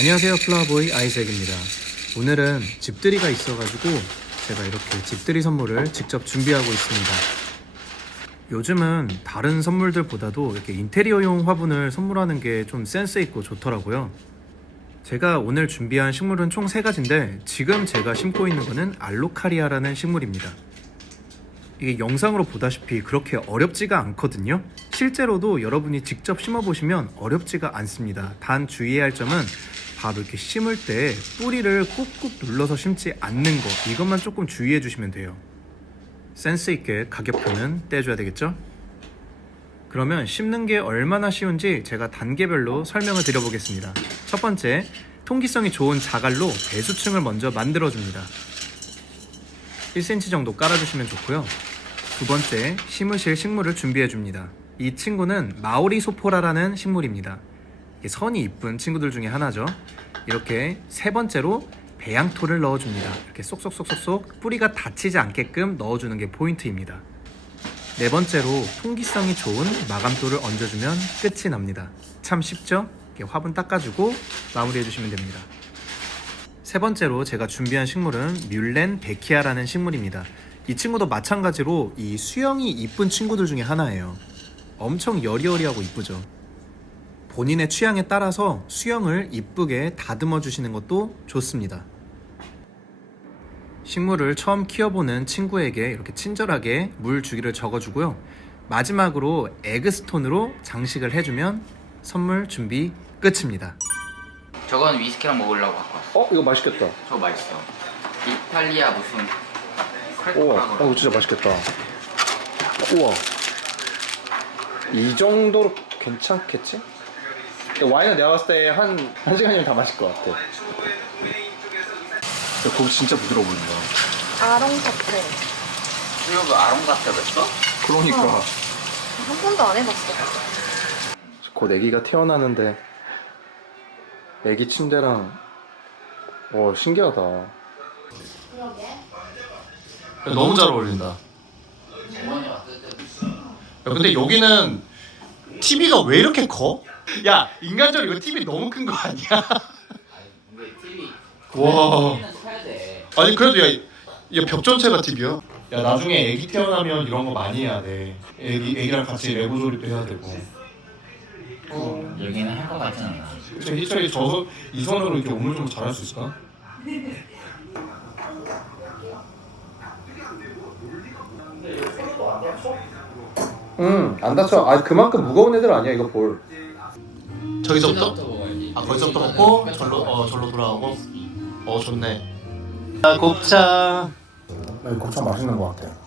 안녕하세요, 플라워보이 아이색입니다. 오늘은 집들이가 있어가지고 제가 이렇게 집들이 선물을 직접 준비하고 있습니다. 요즘은 다른 선물들보다도 이렇게 인테리어용 화분을 선물하는 게 좀 센스 있고 좋더라고요. 제가 오늘 준비한 식물은 총 3가지인데 지금 제가 심고 있는 거는 알로카리아라는 식물입니다. 이게 영상으로 보다시피 그렇게 어렵지가 않거든요. 실제로도 여러분이 직접 심어보시면 어렵지가 않습니다. 단 주의해야 할 점은 바로 이렇게 심을 때 뿌리를 꾹꾹 눌러서 심지 않는 거, 이것만 조금 주의해 주시면 돼요. 센스 있게 가격표는 떼줘야 되겠죠? 그러면 심는 게 얼마나 쉬운지 제가 단계별로 설명을 드려보겠습니다. 첫 번째, 통기성이 좋은 자갈로 배수층을 먼저 만들어줍니다. 1cm 정도 깔아주시면 좋고요. 두 번째, 심으실 식물을 준비해줍니다. 이 친구는 마오리소포라라는 식물입니다. 선이 이쁜 친구들 중에 하나죠. 이렇게 세 번째로 배양토를 넣어줍니다. 이렇게 쏙쏙쏙쏙 뿌리가 다치지 않게끔 넣어주는 게 포인트입니다. 네 번째로 통기성이 좋은 마감토를 얹어주면 끝이 납니다. 참 쉽죠? 이렇게 화분 닦아주고 마무리해주시면 됩니다. 세 번째로 제가 준비한 식물은 뮬렌 베키아라는 식물입니다. 이 친구도 마찬가지로 이 수영이 이쁜 친구들 중에 하나예요. 엄청 여리여리하고 이쁘죠. 본인의 취향에 따라서 수영을 이쁘게 다듬어 주시는 것도 좋습니다. 식물을 처음 키워보는 친구에게 이렇게 친절하게 물 주기를 적어주고요. 마지막으로 에그스톤으로 장식을 해주면 선물 준비 끝입니다. 저건 위스키랑 먹으려고 갖고 왔어. 이거 맛있겠다. 저거 맛있어. 이탈리아 무슨 우와, 크래커라고. 진짜 맛있겠다. 우와, 이 정도로 괜찮겠지? 와인은 내가 봤을 때 한 시간이면 다 마실 것 같아. 고기 진짜 부드러워 보인다. 아롱 사태. 수요가 아롱 같아 그랬어? 그러니까. 한 번도 안 해봤어. 곧 애기가 태어나는데 애기 침대랑 신기하다. 너무 잘 어울린다. 어머니 왔을 때. 야, 근데 여기는 TV가 왜 이렇게 커? 야, 인간적으로 이거 TV 너무 큰 거 아니야? 근데 TV. 와. TV는 사야 돼. 아니 그래도 야, 벽 전체가 TV야? 야, 나중에 애기 태어나면 이런 거 많이 해야 돼. 애기랑 같이 레고 조립도 해야 되고. 여기는 할 것 같진 않아. 그쵸, 희철이 이 손으로 이렇게 오물조물 잘할 수 있을까? 안 다쳐. 그만큼 무거운 애들 아니야, 이거 볼. 저기서부터? 먹어야지. 거기서부터 먹고 절로 돌아오고. 좋네. 곱창. 곱창 맛있는 것 같아요.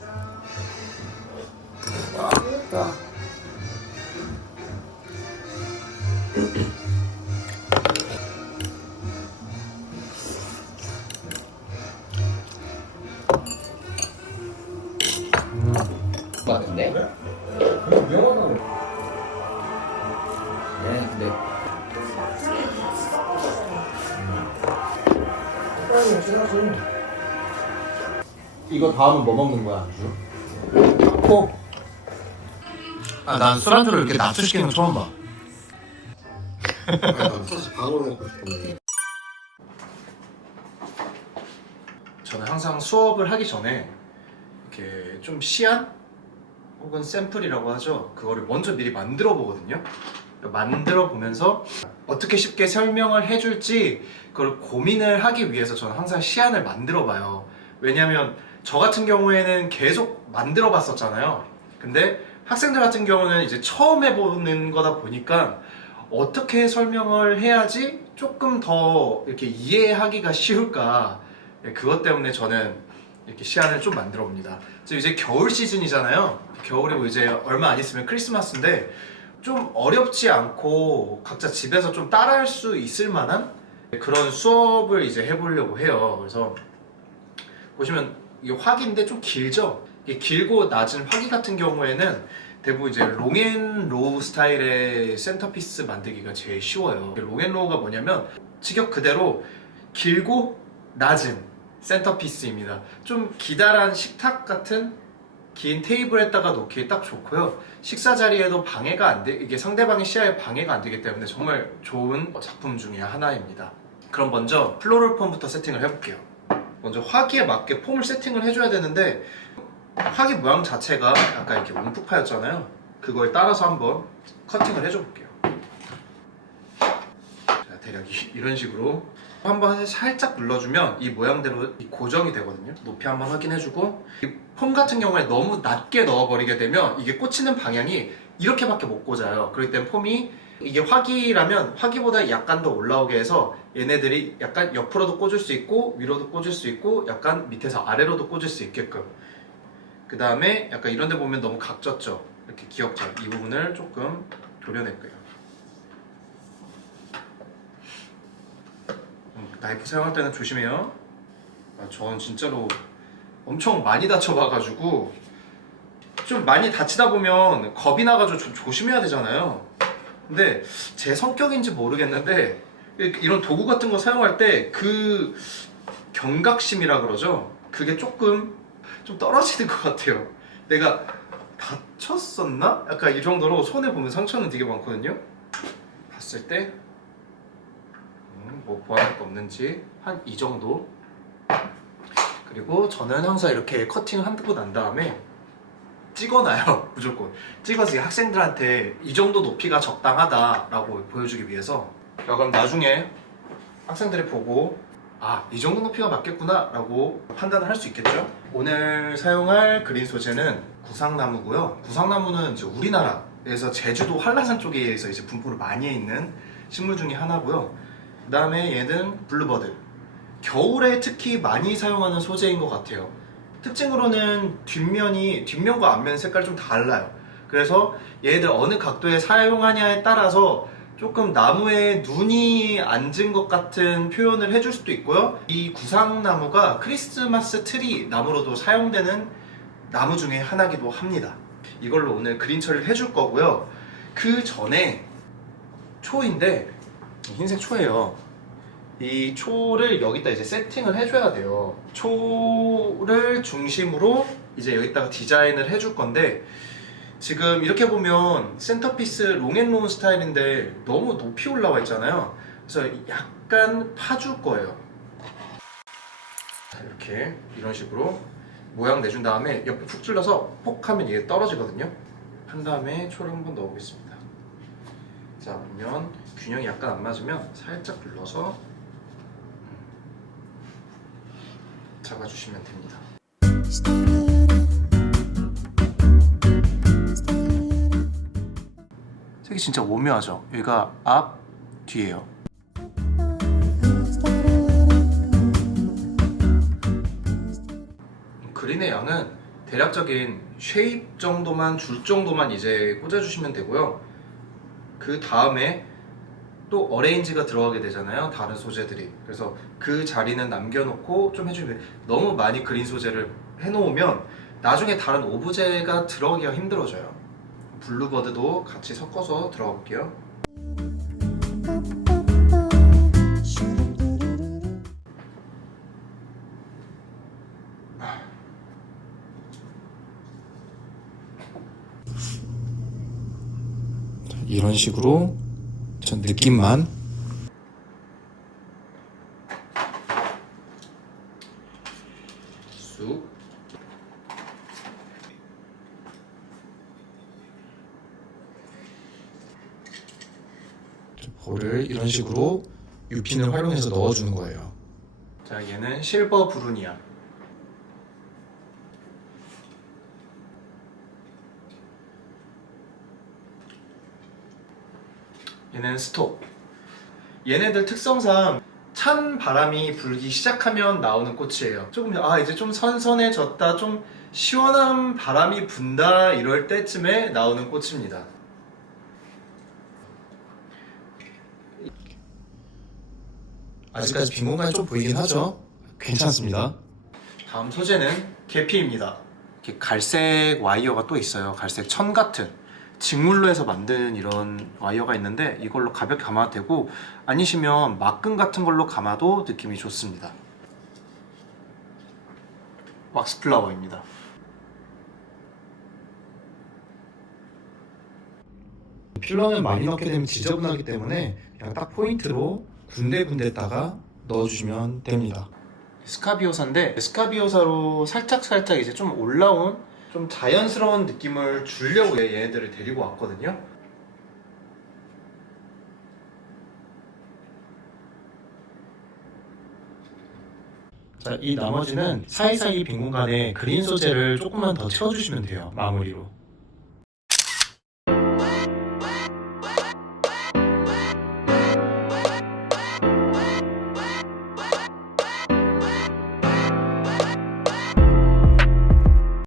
같은데? 위험하다고. 얘는 근데 이거 다음은 뭐 먹는 거야, 안주? 타코. 난 술안주를 이렇게 납치시키는 거 처음 봐. 사실 방으로 먹고 싶었네. 저는 항상 수업을 하기 전에 이렇게 좀 시안 혹은 샘플이라고 하죠. 그거를 먼저 미리 만들어 보거든요. 만들어 보면서 어떻게 쉽게 설명을 해줄지 그걸 고민을 하기 위해서 저는 항상 시안을 만들어 봐요. 왜냐면 저 같은 경우에는 계속 만들어 봤었잖아요. 근데 학생들 같은 경우는 이제 처음 해보는 거다 보니까 어떻게 설명을 해야지 조금 더 이렇게 이해하기가 쉬울까, 그것 때문에 저는 이렇게 시안을 좀 만들어 봅니다. 지금 이제 겨울 시즌이잖아요. 겨울이고 이제 얼마 안 있으면 크리스마스인데 좀 어렵지 않고 각자 집에서 좀 따라할 수 있을 만한 그런 수업을 이제 해보려고 해요. 그래서 보시면 이게 화기인데 좀 길죠? 이게 길고 낮은 화기 같은 경우에는 대부분 이제 롱앤로우 스타일의 센터피스 만들기가 제일 쉬워요. 롱앤로우가 뭐냐면 직역 그대로 길고 낮은 센터피스입니다. 좀 기다란 식탁 같은 긴 테이블에다가 놓기에 딱 좋고요. 식사 자리에도 방해가 안 돼, 이게 상대방의 시야에 방해가 안 되기 때문에 정말 좋은 작품 중에 하나입니다. 그럼 먼저 플로럴 폼부터 세팅을 해볼게요. 먼저 화기에 맞게 폼을 세팅을 해줘야 되는데 화기 모양 자체가 약간 이렇게 움푹 파였잖아요. 그거에 따라서 한번 커팅을 해줘 볼게요. 자, 대략 이런 식으로 한번 살짝 눌러주면 이 모양대로 고정이 되거든요. 높이 한번 확인해주고, 이 폼 같은 경우에 너무 낮게 넣어버리게 되면 이게 꽂히는 방향이 이렇게밖에 못 꽂아요. 그렇기 때문에 폼이, 이게 화기라면 화기보다 약간 더 올라오게 해서 얘네들이 약간 옆으로도 꽂을 수 있고 위로도 꽂을 수 있고 약간 밑에서 아래로도 꽂을 수 있게끔. 그 다음에 약간 이런 데 보면 너무 각졌죠. 이렇게 기역자 이 부분을 조금 도려낼 거예요. 나이프 사용할 때는 조심해요. 저는 진짜로 엄청 많이 다쳐봐가지고 좀 많이 다치다 보면 겁이 나가지고 좀 조심해야 되잖아요. 근데 제 성격인지 모르겠는데 이런 도구 같은 거 사용할 때 그 경각심이라 그러죠. 그게 조금 좀 떨어지는 것 같아요. 내가 다쳤었나? 약간 이 정도로 손에 보면 상처는 되게 많거든요. 봤을 때 뭐 보완할 거 없는지 한 이 정도. 그리고 저는 항상 이렇게 커팅을 하고 난 다음에 찍어놔요. 무조건 찍어서 학생들한테 이 정도 높이가 적당하다라고 보여주기 위해서. 자, 그럼 나중에 학생들이 보고 이 정도 높이가 맞겠구나 라고 판단을 할 수 있겠죠. 오늘 사용할 그린 소재는 구상나무고요. 구상나무는 이제 우리나라에서 제주도 한라산 쪽에서 이제 분포를 많이 해 있는 식물 중에 하나고요. 그 다음에 얘는 블루버드. 겨울에 특히 많이 사용하는 소재인 것 같아요. 특징으로는 뒷면과 앞면 색깔이 좀 달라요. 그래서 얘들 어느 각도에 사용하냐에 따라서 조금 나무에 눈이 앉은 것 같은 표현을 해줄 수도 있고요. 이 구상나무가 크리스마스 트리 나무로도 사용되는 나무 중에 하나이기도 합니다. 이걸로 오늘 그린 처리를 해줄 거고요. 그 전에 초인데 흰색 초예요. 이 초를 여기다 이제 세팅을 해줘야 돼요. 초를 중심으로 이제 여기다가 디자인을 해줄 건데, 지금 이렇게 보면 센터피스 롱앤로운 스타일인데 너무 높이 올라와 있잖아요. 그래서 약간 파줄 거예요. 이렇게 이런 식으로 모양 내준 다음에 옆에 푹 찔러서 폭 하면 이게 떨어지거든요. 한 다음에 초를 한번 넣어보겠습니다. 자, 보면 균형이 약간 안 맞으면 살짝 눌러서 잡아주시면 됩니다. 색이 진짜 오묘하죠? 여기가 앞, 뒤에요. 그린의 양은 대략적인 쉐입 정도만 줄 정도만 이제 꽂아주시면 되고요. 그 다음에 또 어레인지가 들어가게 되잖아요, 다른 소재들이. 그래서 그 자리는 남겨놓고 좀 해주면 돼요. 너무 많이 그린 소재를 해놓으면 나중에 다른 오브제가 들어가기가 힘들어져요. 블루버드도 같이 섞어서 들어가 볼게요. 이런 식으로 전 느낌만 쑥. 볼을 이런 식으로 유핀을 활용해서 넣어주는 거예요. 자, 얘는 실버 브루니아. 얘는 스톱. 얘네들 특성상 찬 바람이 불기 시작하면 나오는 꽃이에요. 조금 이제 좀 선선해졌다, 좀 시원한 바람이 분다 이럴 때쯤에 나오는 꽃입니다. 아직까지 빈 공간이 좀 보이긴 하죠? 괜찮습니다. 다음 소재는 계피입니다. 이렇게 갈색 와이어가 또 있어요. 갈색 천 같은 직물로 해서 만든 이런 와이어가 있는데, 이걸로 가볍게 감아도 되고 아니시면 막금 같은 걸로 감아도 느낌이 좋습니다. 왁스 플라워입니다. 필러는 많이 넣게 되면 지저분하기 때문에 그냥 딱 포인트로 군데군데다가 넣어주시면 됩니다. 스카비오사인데 스카비오사로 살짝 이제 좀 올라온 좀 자연스러운 느낌을 주려고 얘네들을 데리고 왔거든요. 자, 이 나머지는 사이사이 빈 공간에 그린 소재를 조금만 더 채워주시면 돼요. 마무리로.